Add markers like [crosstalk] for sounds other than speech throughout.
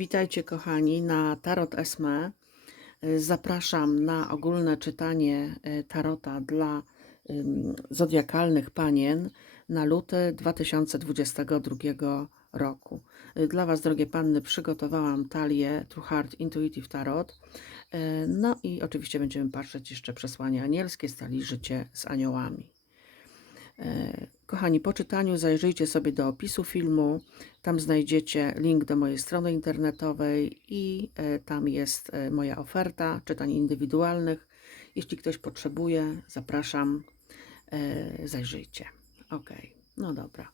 Witajcie kochani na Tarot Esme. Zapraszam na ogólne czytanie e, Tarota dla zodiakalnych panien na luty 2022 roku. E, Dla Was, drogie panny, przygotowałam talię True Heart Intuitive Tarot. E, No i oczywiście będziemy patrzeć jeszcze przesłania anielskie z talii Życie z aniołami. E, Kochani, po czytaniu zajrzyjcie sobie do opisu filmu. Tam znajdziecie link do mojej strony internetowej i e, tam jest e, moja oferta czytań indywidualnych. Jeśli ktoś potrzebuje, zapraszam, zajrzyjcie. Ok, no dobra.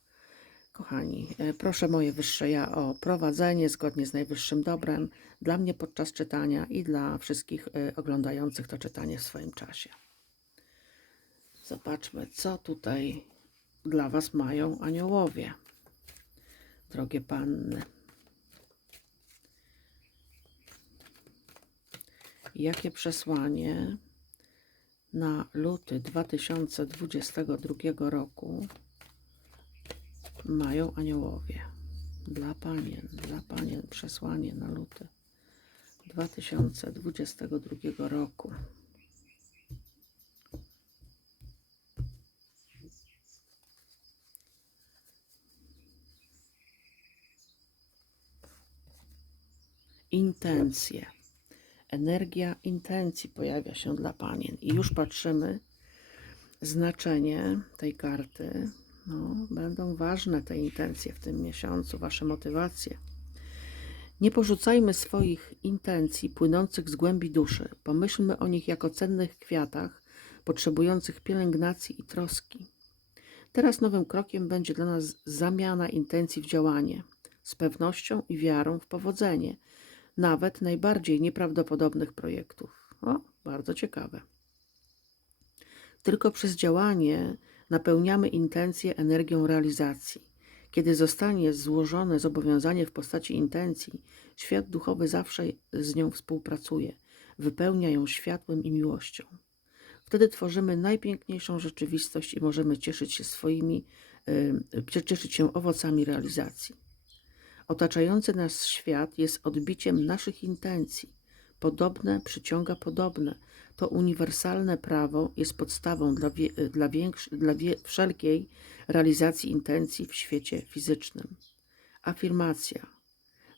Kochani, proszę moje wyższe ja o prowadzenie zgodnie z najwyższym dobrem dla mnie podczas czytania i dla wszystkich oglądających to czytanie w swoim czasie. Zobaczmy, co tutaj dla Was mają aniołowie, drogie panny. Jakie przesłanie na luty 2022 roku mają aniołowie? Dla panien, dla panien przesłanie na luty 2022 roku. Intencje. Energia intencji pojawia się dla panien. I już patrzymy, znaczenie tej karty. No, będą ważne te intencje w tym miesiącu, wasze motywacje. Nie porzucajmy swoich intencji płynących z głębi duszy. Pomyślmy o nich jako cennych kwiatach, potrzebujących pielęgnacji i troski. Teraz nowym krokiem będzie dla nas zamiana intencji w działanie, z pewnością i wiarą w powodzenie, nawet najbardziej nieprawdopodobnych projektów. O, bardzo ciekawe. Tylko przez działanie napełniamy intencję energią realizacji. Kiedy zostanie złożone zobowiązanie w postaci intencji, świat duchowy zawsze z nią współpracuje, wypełnia ją światłem i miłością. Wtedy tworzymy najpiękniejszą rzeczywistość i możemy cieszyć się swoimi, cieszyć się owocami realizacji. Otaczający nas świat jest odbiciem naszych intencji. Podobne przyciąga podobne. To uniwersalne prawo jest podstawą dla, wie, dla, większ, dla wie, wszelkiej realizacji intencji w świecie fizycznym. Afirmacja.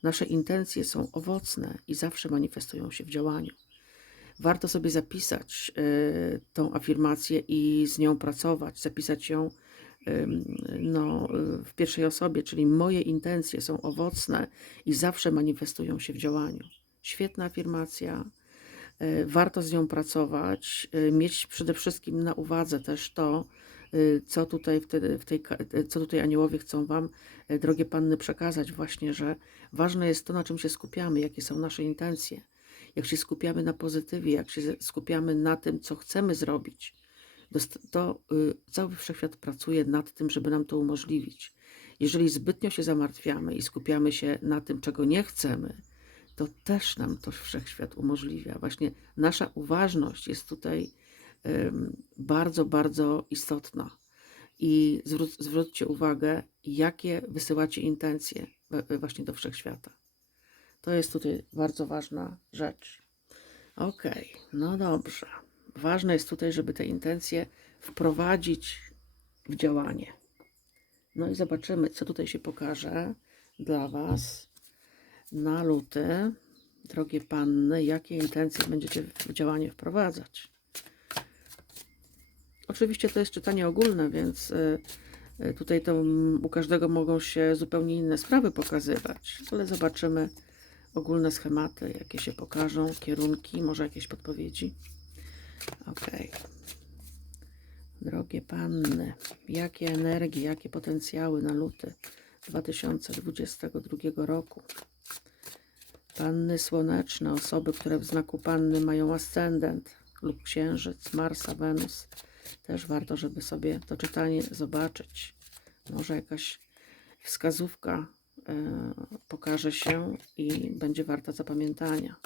Nasze intencje są owocne i zawsze manifestują się w działaniu. Warto sobie zapisać y, tą afirmację i z nią pracować, zapisać ją no, w pierwszej osobie, czyli moje intencje są owocne i zawsze manifestują się w działaniu. Świetna afirmacja, e, warto z nią pracować, e, mieć przede wszystkim na uwadze też to, e, co tutaj, wtedy, w tej, co tutaj aniołowie chcą Wam, drogie panny, przekazać, właśnie, że ważne jest to, na czym się skupiamy, jakie są nasze intencje. Jak się skupiamy na pozytywie, jak się skupiamy na tym, co chcemy zrobić, to y, cały wszechświat pracuje nad tym, żeby nam to umożliwić. Jeżeli zbytnio się zamartwiamy i skupiamy się na tym, czego nie chcemy, to też nam to wszechświat umożliwia. Właśnie nasza uważność jest tutaj bardzo, bardzo istotna. I zwró- zwróćcie uwagę, jakie wysyłacie intencje właśnie do wszechświata. To jest tutaj bardzo ważna rzecz. Okej, okay, no dobrze. Ważne jest tutaj, żeby te intencje wprowadzić w działanie. No i zobaczymy, co tutaj się pokaże dla Was na luty. Drogie panny, jakie intencje będziecie w działanie wprowadzać? Oczywiście to jest czytanie ogólne, więc y, y, tutaj to u każdego mogą się zupełnie inne sprawy pokazywać, ale zobaczymy ogólne schematy, jakie się pokażą, kierunki, może jakieś podpowiedzi. Ok. Drogie panny, jakie energie, jakie potencjały na luty 2022 roku? Panny słoneczne, osoby, które w znaku panny mają ascendent lub księżyc, Marsa, Wenus. Też warto, żeby sobie to czytanie zobaczyć. Może jakaś wskazówka e, pokaże się i będzie warta zapamiętania.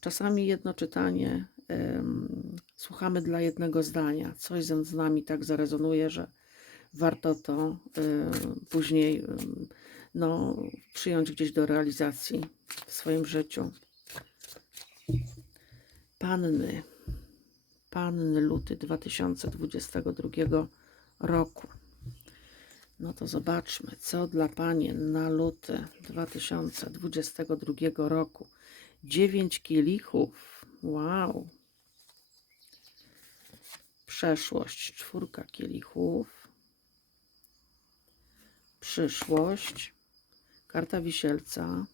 Czasami jedno czytanie słuchamy dla jednego zdania. Coś z nami tak zarezonuje, że warto to później no, przyjąć gdzieś do realizacji w swoim życiu. Panny. Panny luty 2022 roku. No to zobaczmy, co dla panien na luty 2022 roku. Dziewięć kielichów. Wow. Przeszłość. Czwórka kielichów. Przyszłość. Karta wisielca.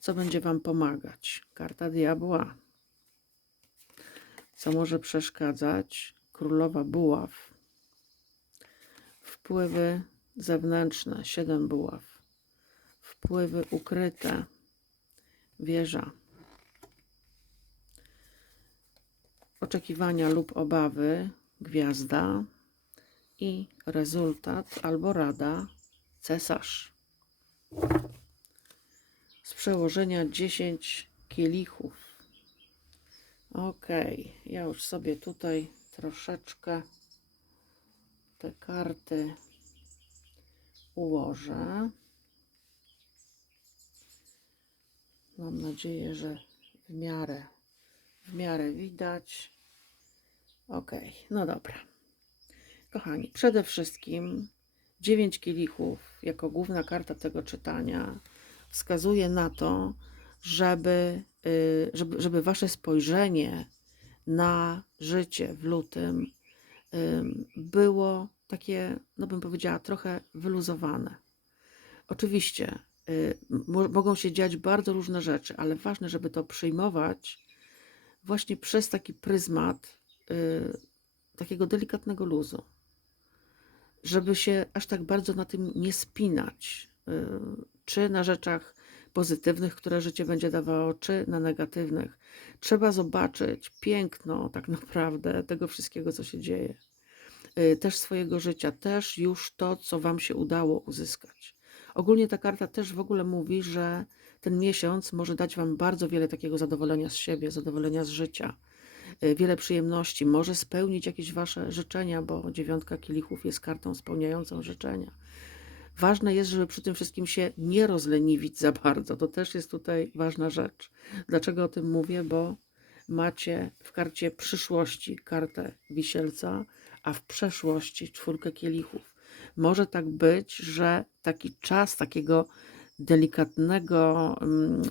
Co będzie Wam pomagać? Karta diabła. Co może przeszkadzać? Królowa buław. Wpływy zewnętrzne. Siedem buław. Wpływy ukryte. Wieża. Oczekiwania lub obawy. Gwiazda. I rezultat albo rada. Cesarz. Z przełożenia 10 kielichów. Ok, ja już sobie tutaj troszeczkę te karty ułożę. Mam nadzieję, że w miarę, w miarę widać. Ok, no dobra. Kochani, przede wszystkim 9 kielichów jako główna karta tego czytania wskazuje na to, żeby, y, żeby, żeby wasze spojrzenie na życie w lutym ym, było takie, no bym powiedziała, trochę wyluzowane. Oczywiście y, mo- mogą się dziać bardzo różne rzeczy, ale ważne, żeby to przyjmować właśnie przez taki pryzmat y, takiego delikatnego luzu. Żeby się aż tak bardzo na tym nie spinać, y, czy na rzeczach pozytywnych, które życie będzie dawało, czy na negatywnych. Trzeba zobaczyć piękno tak naprawdę tego wszystkiego, co się dzieje. Y, Też swojego życia, też już to, co Wam się udało uzyskać. Ogólnie ta karta też w ogóle mówi, że ten miesiąc może dać Wam bardzo wiele takiego zadowolenia z siebie, zadowolenia z życia, y, wiele przyjemności, może spełnić jakieś Wasze życzenia, bo dziewiątka kielichów jest kartą spełniającą życzenia. Ważne jest, żeby przy tym wszystkim się nie rozleniwić za bardzo. To też jest tutaj ważna rzecz. Dlaczego o tym mówię? Bo macie w karcie przyszłości kartę wisielca, a w przeszłości czwórkę kielichów. Może tak być, że taki czas takiego delikatnego mm,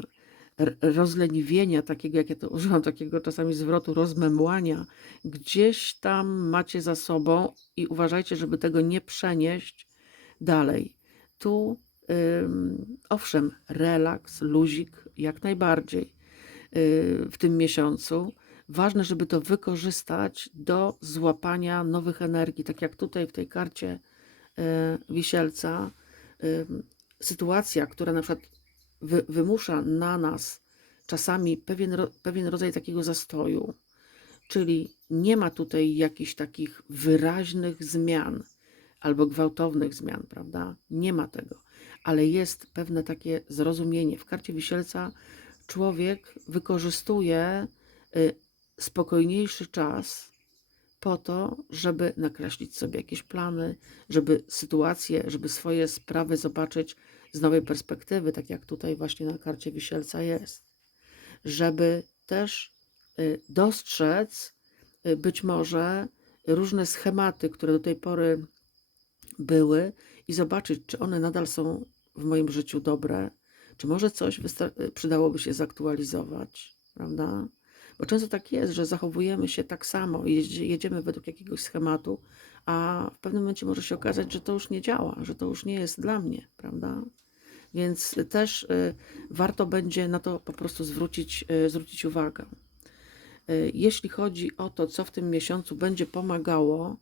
rozleniwienia, takiego, jak ja to [laughs] używam, takiego czasami zwrotu rozmemłania, gdzieś tam macie za sobą i uważajcie, żeby tego nie przenieść dalej. Tu, ym, owszem, relaks, luzik, jak najbardziej yy, w tym miesiącu. Ważne, żeby to wykorzystać do złapania nowych energii, tak jak tutaj w tej karcie yy, wisielca. Ym, sytuacja, która na przykład wy, wymusza na nas czasami pewien, pewien rodzaj takiego zastoju, czyli nie ma tutaj jakichś takich wyraźnych zmian albo gwałtownych zmian, prawda? Nie ma tego, ale jest pewne takie zrozumienie. W karcie wisielca człowiek wykorzystuje y, spokojniejszy czas po to, żeby nakreślić sobie jakieś plany, żeby sytuację, żeby swoje sprawy zobaczyć z nowej perspektywy, tak jak tutaj właśnie na karcie wisielca jest. Żeby też y, dostrzec y, być może różne schematy, które do tej pory były i zobaczyć, czy one nadal są w moim życiu dobre, czy może coś wysta- przydałoby się zaktualizować, prawda? Bo często tak jest, że zachowujemy się tak samo, jedziemy według jakiegoś schematu, a w pewnym momencie może się okazać, że to już nie działa, że to już nie jest dla mnie, prawda? Więc też y, warto będzie na to po prostu zwrócić, y, zwrócić uwagę. Y, Jeśli chodzi o to, co w tym miesiącu będzie pomagało,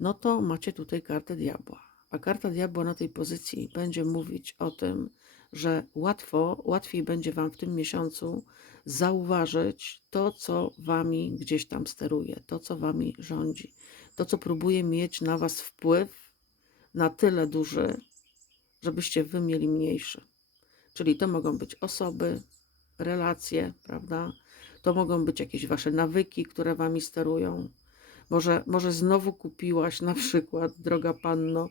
no to macie tutaj kartę diabła. A karta diabła na tej pozycji będzie mówić o tym, że łatwo, łatwiej będzie Wam w tym miesiącu zauważyć to, co Wami gdzieś tam steruje, to, co Wami rządzi, to, co próbuje mieć na Was wpływ na tyle duży, żebyście Wy mieli mniejszy. Czyli to mogą być osoby, relacje, prawda? To mogą być jakieś Wasze nawyki, które Wami sterują. Może, może znowu kupiłaś na przykład, droga panno,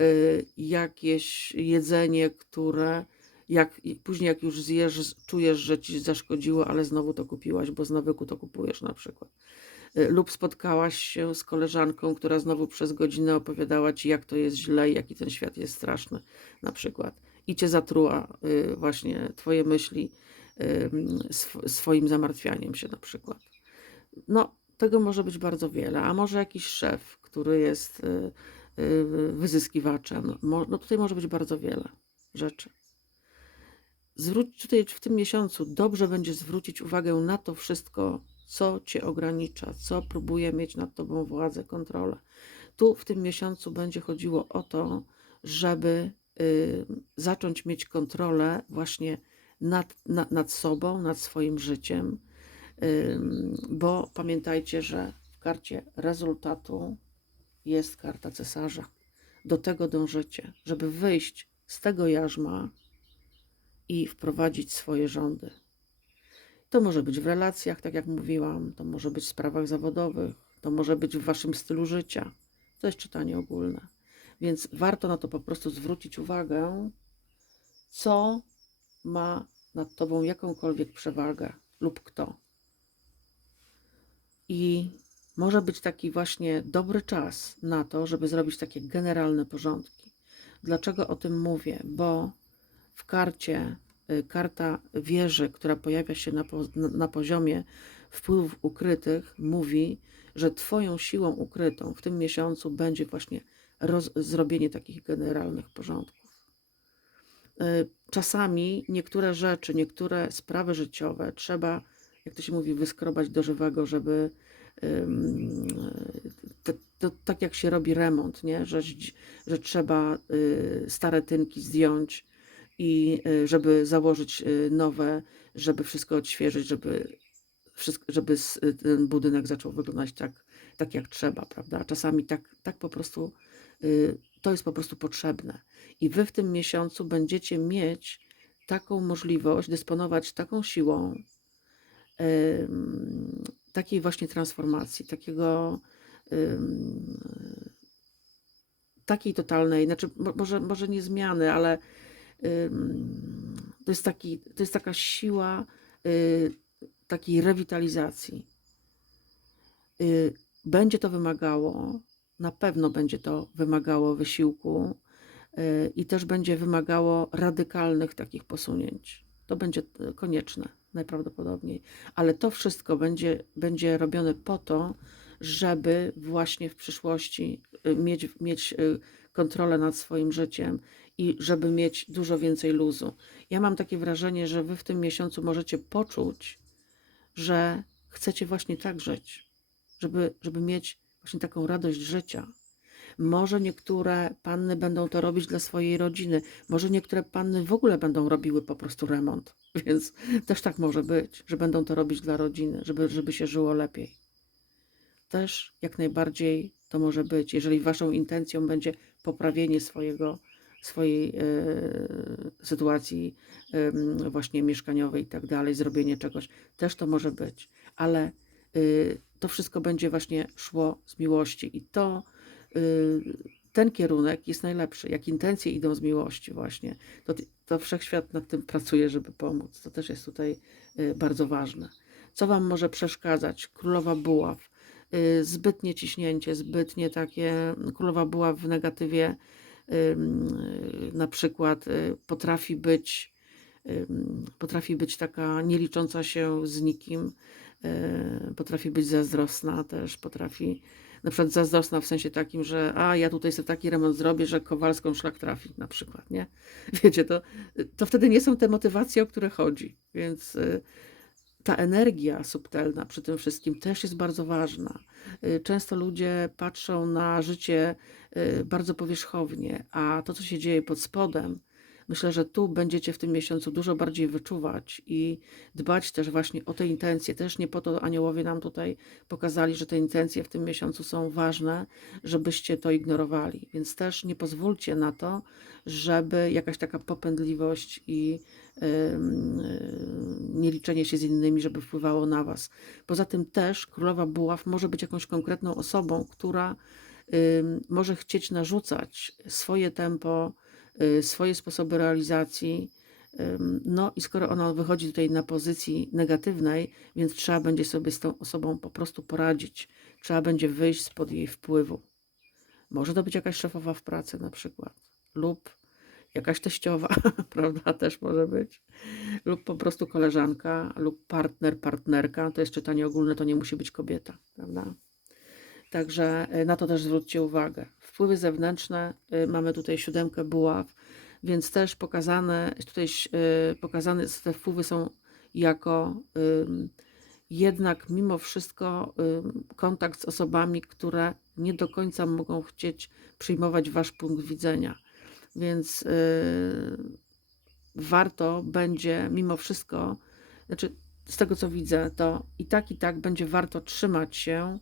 y, jakieś jedzenie, które jak, później jak już zjesz, czujesz, że ci zaszkodziło, ale znowu to kupiłaś, bo z nawyku to kupujesz na przykład. Y, Lub spotkałaś się z koleżanką, która znowu przez godzinę opowiadała ci, jak to jest źle i jaki ten świat jest straszny, na przykład. I cię zatruła y, właśnie twoje myśli sw- swoim zamartwianiem się na przykład. No, tego może być bardzo wiele. A może jakiś szef, który jest y, wyzyskiwaczem. No tutaj może być bardzo wiele rzeczy. Zwróć tutaj w tym miesiącu dobrze będzie zwrócić uwagę na to wszystko, co cię ogranicza, co próbuje mieć nad tobą władzę, kontrolę. Tu w tym miesiącu będzie chodziło o to, żeby y, zacząć mieć kontrolę właśnie nad, na, nad sobą, nad swoim życiem, Ym, bo pamiętajcie, że w karcie rezultatu jest karta cesarza. Do tego dążycie, żeby wyjść z tego jarzma i wprowadzić swoje rządy. To może być w relacjach, tak jak mówiłam, to może być w sprawach zawodowych, to może być w waszym stylu życia. To jest czytanie ogólne. Więc warto na to po prostu zwrócić uwagę, co ma nad tobą jakąkolwiek przewagę lub kto. I może być taki właśnie dobry czas na to, żeby zrobić takie generalne porządki. Dlaczego o tym mówię? Bo w karcie, y, karta wieży, która pojawia się na, na, poziomie wpływów ukrytych, mówi, że Twoją siłą ukrytą w tym miesiącu będzie właśnie zrobienie takich generalnych porządków. Y, Czasami niektóre rzeczy, niektóre sprawy życiowe trzeba, jak to się mówi, wyskrobać do żywego, żeby to, to, tak jak się robi remont, nie? Że, że trzeba y, stare tynki zdjąć i y, żeby założyć y, nowe, żeby wszystko odświeżyć, żeby, żeby y, ten budynek zaczął wyglądać tak, tak jak trzeba, prawda? Czasami tak, tak po prostu to jest po prostu potrzebne. I wy w tym miesiącu będziecie mieć taką możliwość, dysponować taką siłą, takiej właśnie transformacji, takiego takiej totalnej, znaczy mo- może, może nie zmiany, ale to jest, taki, to jest taka siła y, takiej rewitalizacji. Y, Będzie to wymagało, na pewno będzie to wymagało wysiłku y, i też będzie wymagało radykalnych takich posunięć. To będzie konieczne najprawdopodobniej, ale to wszystko będzie, będzie robione po to, żeby właśnie w przyszłości mieć, mieć kontrolę nad swoim życiem i żeby mieć dużo więcej luzu. Ja mam takie wrażenie, że wy w tym miesiącu możecie poczuć, że chcecie właśnie tak żyć, żeby, żeby mieć właśnie taką radość życia. Może niektóre panny będą to robić dla swojej rodziny, może niektóre panny w ogóle będą robiły po prostu remont, [laughs] więc też tak może być, że będą to robić dla rodziny, żeby, żeby się żyło lepiej. Też jak najbardziej to może być, jeżeli waszą intencją będzie poprawienie swojego, swojej e, sytuacji właśnie mieszkaniowej i tak dalej, zrobienie czegoś, też to może być, ale y, to wszystko będzie właśnie szło z miłości i to y, ten kierunek jest najlepszy. Jak intencje idą z miłości właśnie, to, to wszechświat nad tym pracuje, żeby pomóc. To też jest tutaj y, bardzo ważne. Co wam może przeszkadzać? Królowa buław. Zbytnie ciśnięcie, zbytnie takie, królowa buław w negatywie na przykład y, potrafi być potrafi być taka nielicząca się z nikim, y, potrafi być zazdrosna też, potrafi na przykład zazdrosna w sensie takim, że a ja tutaj sobie taki remont zrobię, że Kowalską szlak trafi na przykład, nie? [laughs] Wiecie, to, to wtedy nie są te motywacje, o które chodzi, więc y, ta energia subtelna przy tym wszystkim też jest bardzo ważna. Y, Często ludzie patrzą na życie y, bardzo powierzchownie, a to, co się dzieje pod spodem, myślę, że tu będziecie w tym miesiącu dużo bardziej wyczuwać i dbać też właśnie o te intencje. Też nie po to aniołowie nam tutaj pokazali, że te intencje w tym miesiącu są ważne, żebyście to ignorowali. Więc też nie pozwólcie na to, żeby jakaś taka popędliwość i ym, y, nieliczenie się z innymi, żeby wpływało na was. Poza tym też królowa buław może być jakąś konkretną osobą, która może chcieć narzucać swoje tempo, swoje sposoby realizacji. No i skoro ona wychodzi tutaj na pozycji negatywnej, więc trzeba będzie sobie z tą osobą po prostu poradzić. Trzeba będzie wyjść spod jej wpływu. Może to być jakaś szefowa w pracy na przykład, lub jakaś teściowa, [laughs] prawda, też może być, lub po prostu koleżanka, lub partner, partnerka. To jest czytanie ogólne, to nie musi być kobieta, prawda? Także y, na to też zwróćcie uwagę. Wpływy zewnętrzne, y, mamy tutaj siódemkę buław, więc też pokazane, tutaj y, pokazane te wpływy są jako jednak mimo wszystko kontakt z osobami, które nie do końca mogą chcieć przyjmować wasz punkt widzenia. Więc y, warto będzie mimo wszystko, znaczy z tego co widzę, to i tak, i tak będzie warto trzymać się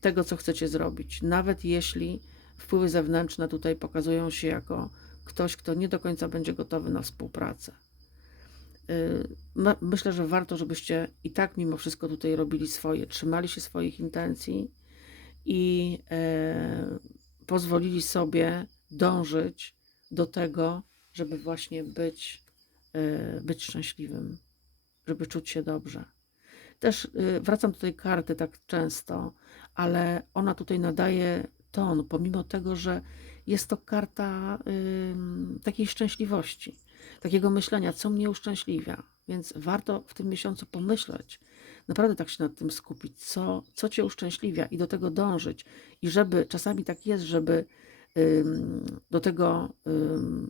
tego, co chcecie zrobić. Nawet jeśli wpływy zewnętrzne tutaj pokazują się jako ktoś, kto nie do końca będzie gotowy na współpracę. Myślę, że warto, żebyście i tak mimo wszystko tutaj robili swoje, trzymali się swoich intencji i pozwolili sobie dążyć do tego, żeby właśnie być, e, być szczęśliwym, żeby czuć się dobrze. Też y, wracam do tej karty tak często, ale ona tutaj nadaje ton, pomimo tego, że jest to karta takiej szczęśliwości, takiego myślenia, co mnie uszczęśliwia. Więc warto w tym miesiącu pomyśleć, naprawdę tak się nad tym skupić, co, co cię uszczęśliwia i do tego dążyć. I żeby czasami tak jest, żeby do tego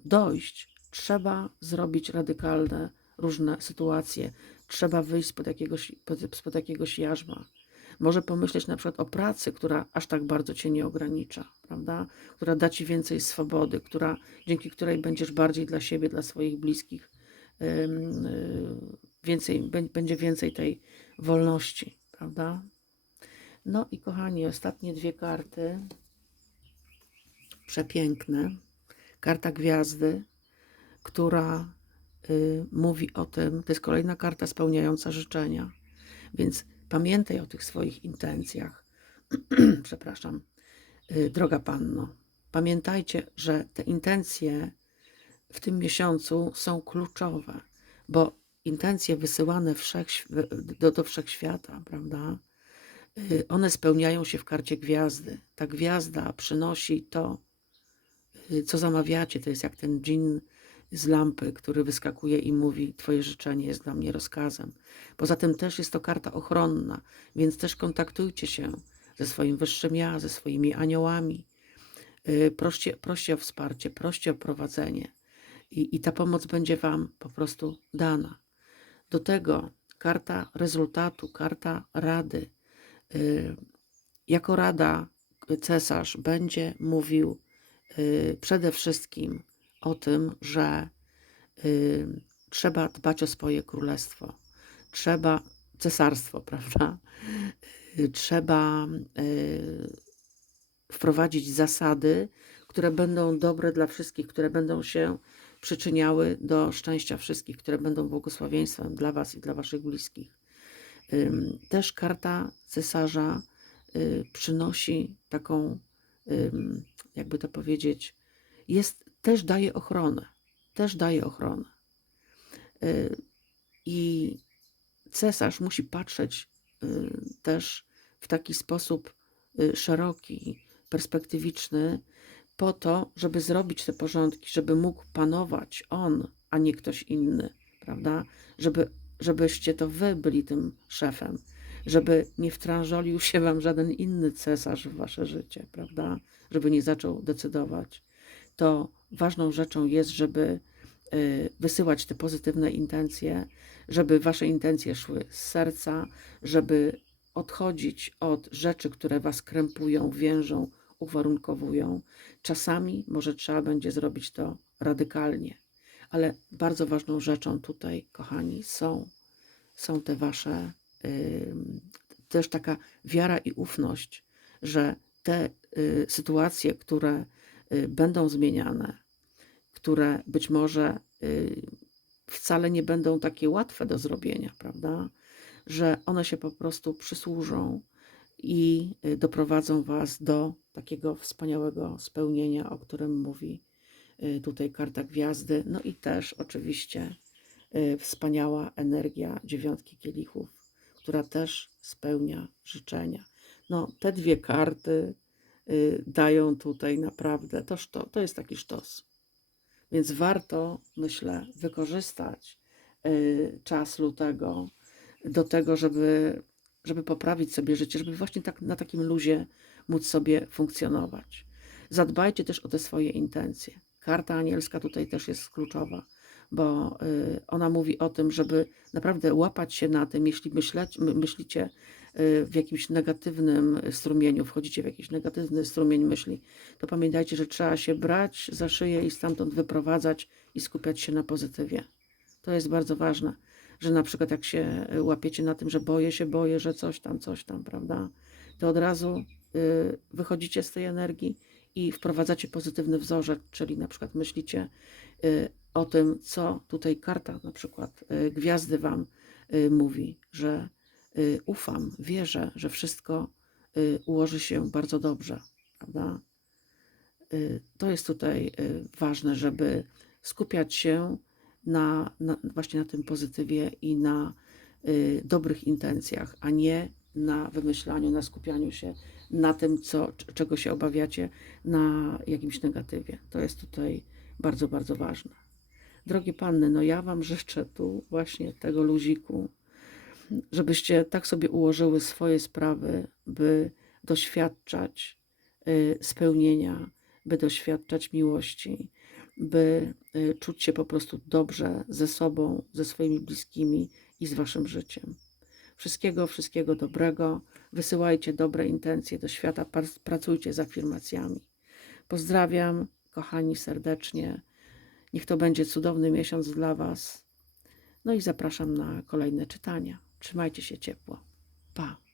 dojść, trzeba zrobić radykalne różne sytuacje. Trzeba wyjść spod jakiegoś, spod, jakiegoś jarzma. Może pomyśleć na przykład o pracy, która aż tak bardzo cię nie ogranicza, prawda? Która da ci więcej swobody, która, dzięki której będziesz bardziej dla siebie, dla swoich bliskich, y, więcej, bę- będzie więcej tej wolności, prawda? No i kochani, ostatnie dwie karty. Przepiękne. Karta gwiazdy, która y, mówi o tym, to jest kolejna karta spełniająca życzenia. Więc pamiętaj o tych swoich intencjach. [clears throat] Przepraszam, y, droga panno. Pamiętajcie, że te intencje w tym miesiącu są kluczowe, bo intencje wysyłane do, do wszechświata, prawda? y, One spełniają się w karcie gwiazdy. Ta gwiazda przynosi to, co zamawiacie. To jest jak ten dżin z lampy, który wyskakuje i mówi: Twoje życzenie jest dla mnie rozkazem. Poza tym też jest to karta ochronna, więc też kontaktujcie się ze swoim wyższym ja, ze swoimi aniołami. Y, Proście, proście o wsparcie, proście o prowadzenie. I, I ta pomoc będzie Wam po prostu dana. Do tego karta rezultatu, karta rady. Y, Jako rada cesarz będzie mówił y, przede wszystkim o tym, że y, trzeba dbać o swoje królestwo, trzeba cesarstwo, [laughs] prawda? Y, Trzeba y, wprowadzić zasady, które będą dobre dla wszystkich, które będą się przyczyniały do szczęścia wszystkich, które będą błogosławieństwem dla Was i dla Waszych bliskich. Też karta cesarza y, przynosi taką, jakby to powiedzieć, jest, też daje ochronę. Też daje ochronę. Y, I cesarz musi patrzeć y, też w taki sposób y, szeroki, perspektywiczny, po to, żeby zrobić te porządki, żeby mógł panować on, a nie ktoś inny, prawda? Żeby, żebyście to wy byli tym szefem, żeby nie wtrążolił się wam żaden inny cesarz w wasze życie, prawda? Żeby nie zaczął decydować. To ważną rzeczą jest, żeby y, wysyłać te pozytywne intencje, żeby wasze intencje szły z serca, żeby odchodzić od rzeczy, które was krępują, więżą, uwarunkowują. Czasami może trzeba będzie zrobić to radykalnie, ale bardzo ważną rzeczą tutaj, kochani, są, są te wasze, też taka wiara i ufność, że te y, sytuacje, które będą zmieniane, które być może y, wcale nie będą takie łatwe do zrobienia, prawda? Że one się po prostu przysłużą i y, doprowadzą Was do takiego wspaniałego spełnienia, o którym mówi y, tutaj karta gwiazdy. No i też oczywiście y, wspaniała energia dziewiątki kielichów, która też spełnia życzenia. No, te dwie karty y, dają tutaj naprawdę, to, szto, to jest taki sztos. Więc warto, myślę, wykorzystać y, czas lutego do tego, żeby, żeby poprawić sobie życie, żeby właśnie tak na takim luzie móc sobie funkcjonować. Zadbajcie też o te swoje intencje. Karta anielska tutaj też jest kluczowa, bo y, ona mówi o tym, żeby naprawdę łapać się na tym, jeśli myśleć, my- myślicie y, w jakimś negatywnym strumieniu, wchodzicie w jakiś negatywny strumień myśli, to pamiętajcie, że trzeba się brać za szyję i stamtąd wyprowadzać i skupiać się na pozytywie. To jest bardzo ważne, że na przykład jak się y, łapiecie na tym, że boję się, boję, że coś tam, coś tam, prawda, to od razu y, wychodzicie z tej energii i wprowadzacie pozytywny wzorzec, czyli na przykład myślicie y, o tym, co tutaj karta, na przykład y, gwiazdy Wam y, mówi, że y, ufam, wierzę, że wszystko y, ułoży się bardzo dobrze, prawda? Y, To jest tutaj y, ważne, żeby skupiać się na, na właśnie na tym pozytywie i na y, dobrych intencjach, a nie na wymyślaniu, na skupianiu się na tym, co, czego się obawiacie, na jakimś negatywie. To jest tutaj bardzo, bardzo ważne. Drogie panny, no ja Wam życzę tu właśnie tego luziku, żebyście tak sobie ułożyły swoje sprawy, by doświadczać y, spełnienia, by doświadczać miłości, by y, czuć się po prostu dobrze ze sobą, ze swoimi bliskimi i z Waszym życiem. Wszystkiego, wszystkiego dobrego. Wysyłajcie dobre intencje do świata, pracujcie z afirmacjami. Pozdrawiam, kochani, serdecznie. Niech to będzie cudowny miesiąc dla Was. No i zapraszam na kolejne czytania. Trzymajcie się ciepło. Pa.